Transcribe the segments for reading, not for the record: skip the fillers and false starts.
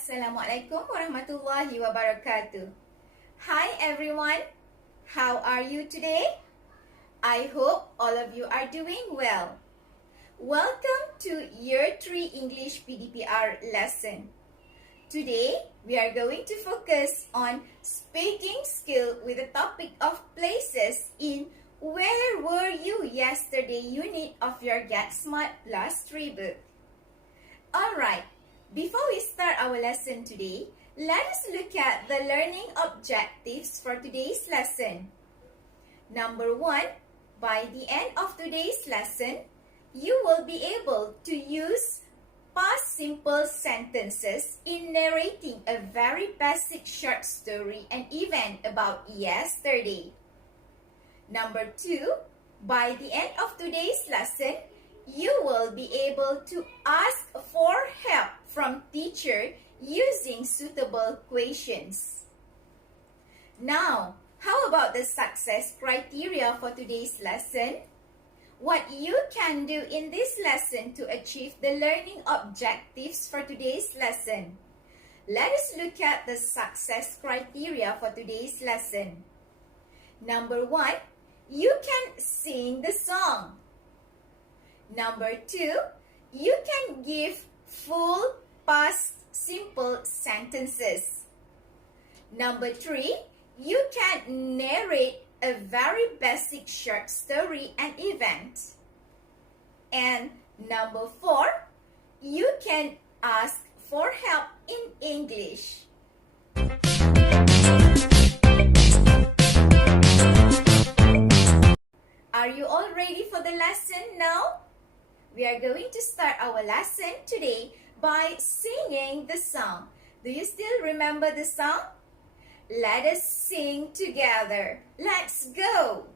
Assalamualaikum warahmatullahi wabarakatuh. Hi everyone, how are you today? I hope all of you are doing well. Welcome to Year 3 English PDPR lesson. Today, we are going to focus on speaking skill with the topic of places in Where Were You Yesterday unit of your Get Smart Plus 3 book. Alright, before we start our lesson today, let us look at the learning objectives for today's lesson. Number 1, by the end of today's lesson, you will be able to use past simple sentences in narrating a very basic short story and event about yesterday. Number 2, by the end of today's lesson, you will be able to ask for help from teacher using suitable questions. Now, how about the success criteria for today's lesson? What you can do in this lesson to achieve the learning objectives for today's lesson. Let us look at the success criteria for today's lesson. Number 1, you can sing the song. Number 2, you can give full past simple sentences. Number 3, you can narrate a very basic short story and event. And number 4, you can ask for help in English. Are you all ready for the lesson now? We are going to start our lesson today by singing the song. Do you still remember the song? Let us sing together. Let's go!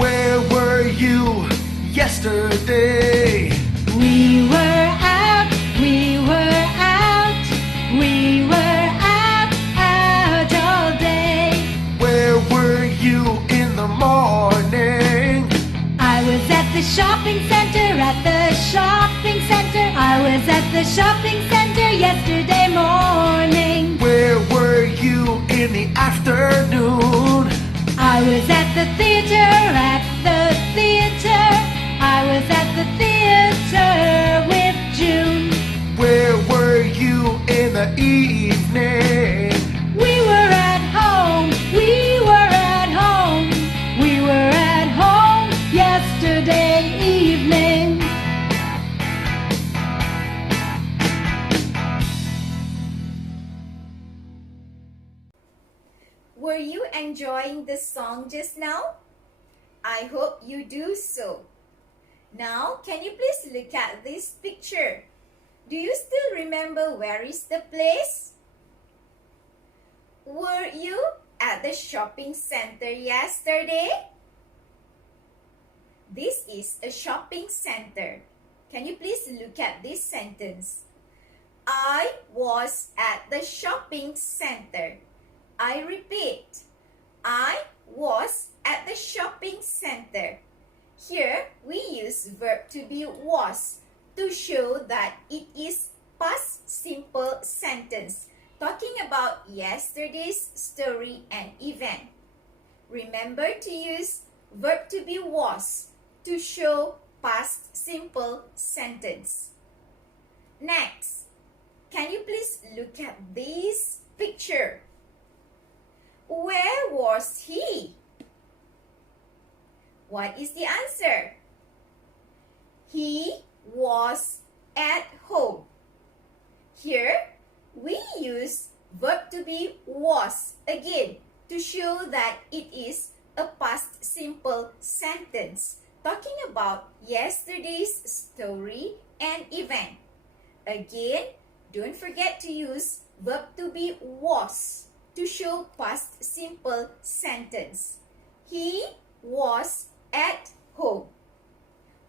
Where were you yesterday? We were out, we were out, we were out all day. Where were you in the morning? I was at the shopping center, I was at the shopping center yesterday morning. Where were you in the afternoon? I was at the theater, I was at the theater with June. Where were you in the evening? We were at home, we were at home, we were at home yesterday evening. Were you enjoying the song just now? I hope you do so. Now, can you please look at this picture? Do you still remember where is the place? Were you at the shopping center yesterday? This is a shopping center. Can you please look at this sentence? I was at the shopping center. I repeat, I was at the shopping center. Here, we use verb to be was to show that it is past simple sentence talking about yesterday's story and event. Remember to use verb to be was to show past simple sentence. Next, can you please look at this picture? Where was he? What is the answer? He was at home. Here, we use verb to be was again to show that it is a past simple sentence talking about yesterday's story and event. Again, don't forget to use verb to be was to show past simple sentence. He was at home.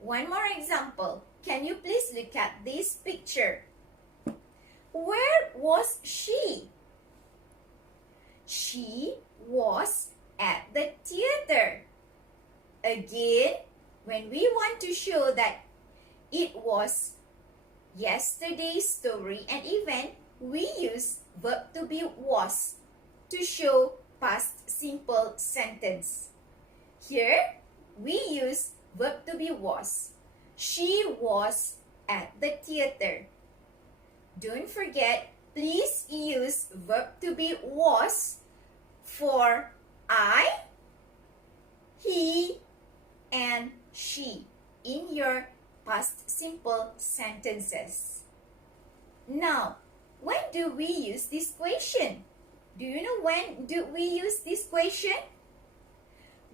One more example. Can you please look at this picture? Where was she? She was at the theater. Again, when we want to show that it was yesterday's story and event, we use verb to be was to show past simple sentence. Here, we use verb to be was. She was at the theater. Don't forget, please use verb to be was for I, he, and she in your past simple sentences. Now, when do we use this question? Do you know when do we use this question?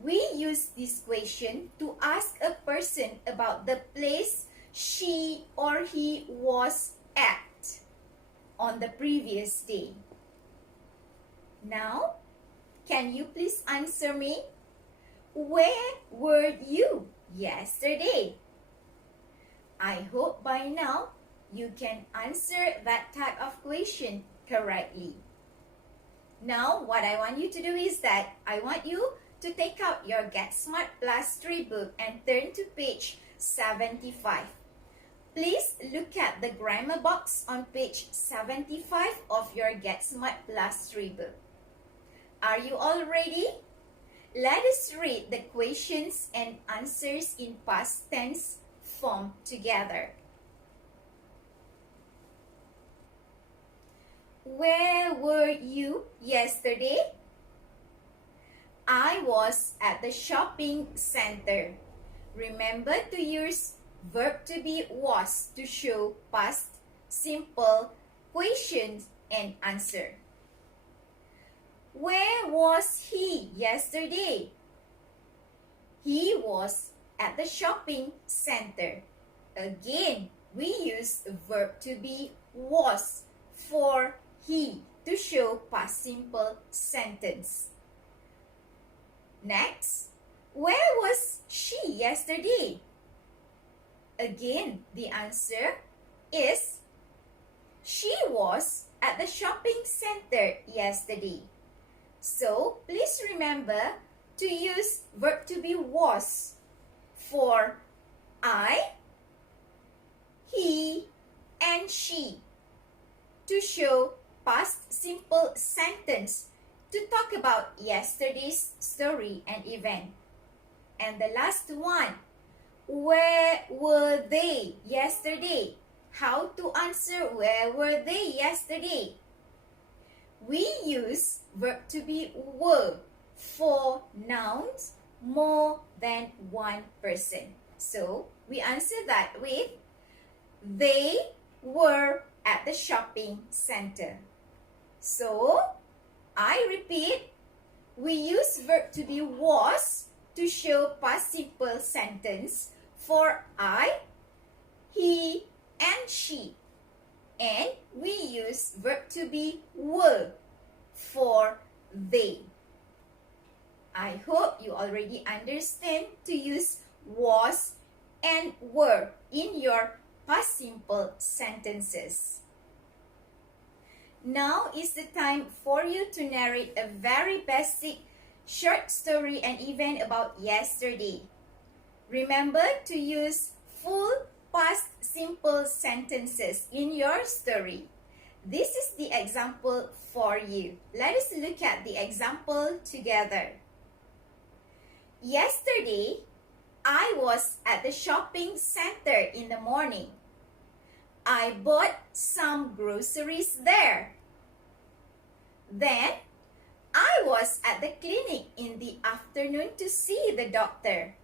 We use this question to ask a person about the place she or he was at on the previous day. Now, can you please answer me? Where were you yesterday? I hope by now you can answer that type of question correctly. Now, what I want you to do is that I want you to take out your Get Smart Plus 3 book and turn to page 75. Please look at the grammar box on page 75 of your Get Smart Plus 3 book. Are you all ready? Let us read the questions and answers in past tense form together. Where were you yesterday? I was at the shopping center. Remember to use verb to be was to show past simple questions and answer. Where was he yesterday? He was at the shopping center. Again, we use verb to be was for he to show past simple sentence. Next, where was she yesterday? Again, the answer is she was at the shopping center yesterday. So, please remember to use verb to be was for I, he, and she to show past simple sentence to talk about yesterday's story and event. And the last one, where were they yesterday? How to answer where were they yesterday? We use verb to be were for nouns more than one person. So, we answer that with they were at the shopping center. So, I repeat, we use verb to be was to show past simple sentence for I, he, and she. And we use verb to be were for they. I hope you already understand to use was and were in your past simple sentences. Now is the time for you to narrate a very basic short story and event about yesterday. Remember to use full past simple sentences in your story. This is the example for you. Let us look at the example together. Yesterday, I was at the shopping center in the morning. I bought some groceries there. Then, I was at the clinic in the afternoon to see the doctor.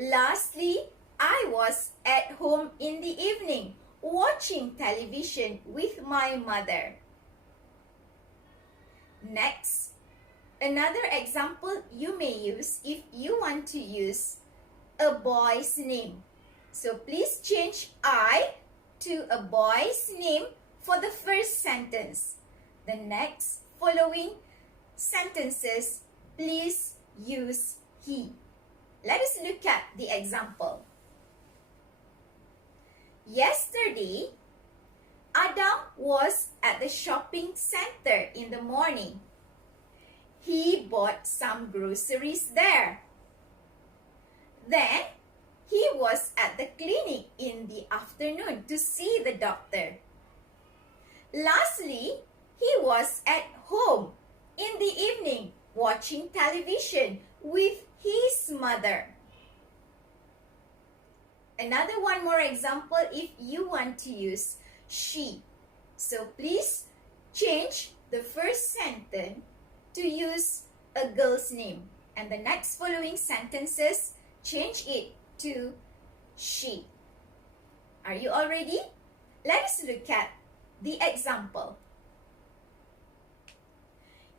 Lastly, I was at home in the evening watching television with my mother. Next, another example you may use if you want to use a boy's name. So please change I to a boy's name for the first sentence. The next following sentences, please use he. Let us look at the example. Yesterday, Adam was at the shopping center in the morning. He bought some groceries there. Then, was at the clinic in the afternoon to see the doctor. Lastly, he was at home in the evening watching television with his mother. Another one more example if you want to use she. So please change the first sentence to use a girl's name, and the next following sentences change it to she. Are you all ready? Let us look at the example.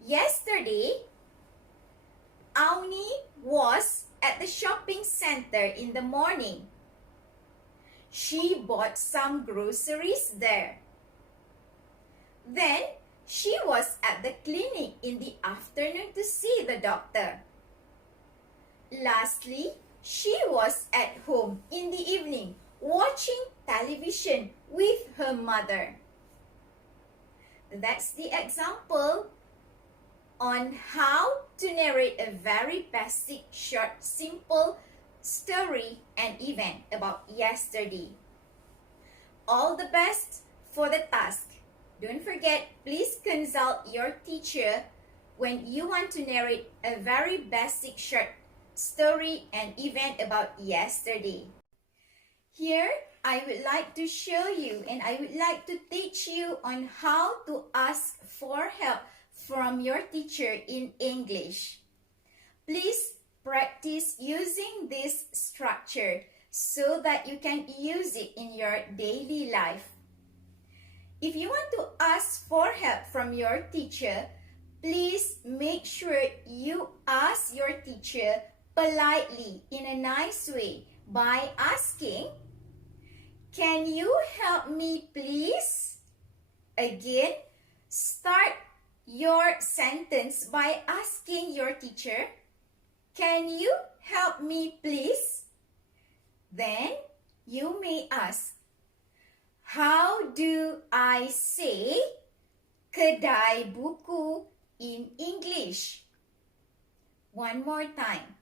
Yesterday, Auni was at the shopping center in the morning. She bought some groceries there. Then, she was at the clinic in the afternoon to see the doctor. Lastly, she was at home in the evening watching television with her mother. That's the example on how to narrate a very basic, short, simple story and event about yesterday. All the best for the task. Don't forget, please consult your teacher when you want to narrate a very basic, short story and event about yesterday. Here, I would like to show you and I would like to teach you on how to ask for help from your teacher in English. Please practice using this structure so that you can use it in your daily life. If you want to ask for help from your teacher, please make sure you ask your teacher politely in a nice way by asking, "Can you help me please?" Again, start your sentence by asking your teacher, "Can you help me please?" Then you may ask, "How do I say kedai buku in English?" One more time.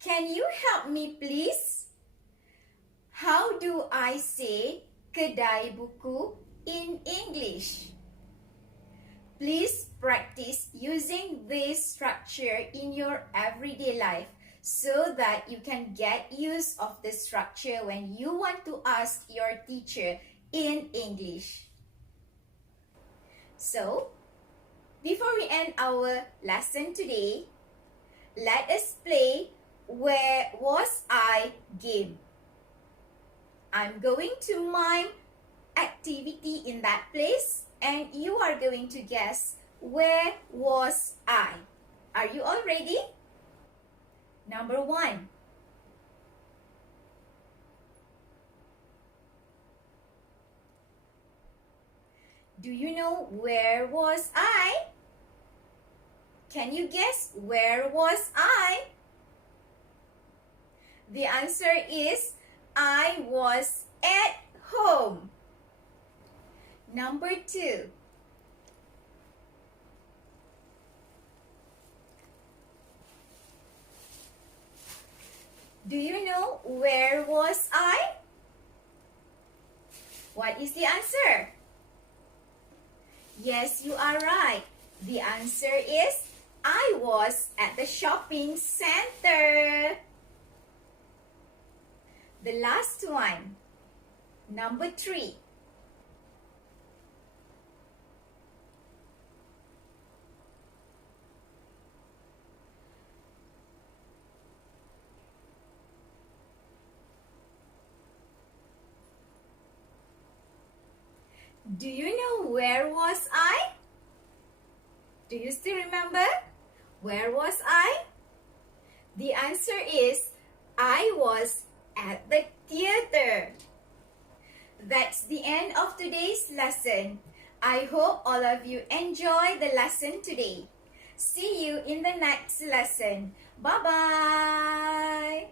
"Can you help me please?" How do I say kedai buku in English? Please practice using this structure in your everyday life so that you can get use of the structure when you want to ask your teacher in English. So, before we end our lesson today, let us play Where Was I game. I'm going to mime activity in that place and you are going to guess where was I. Are you all ready? Number 1. Do you know where was I? Can you guess where was I? The answer is I was at home. Number 2. Do you know where was I? What is the answer? Yes, you are right. The answer is I was at the shopping center. The last one, number 3. Do you know where was I? Do you still remember? Where was I? The answer is I was at the theater. That's the end of today's lesson. I hope all of you enjoy the lesson today. See you in the next lesson. Bye-bye.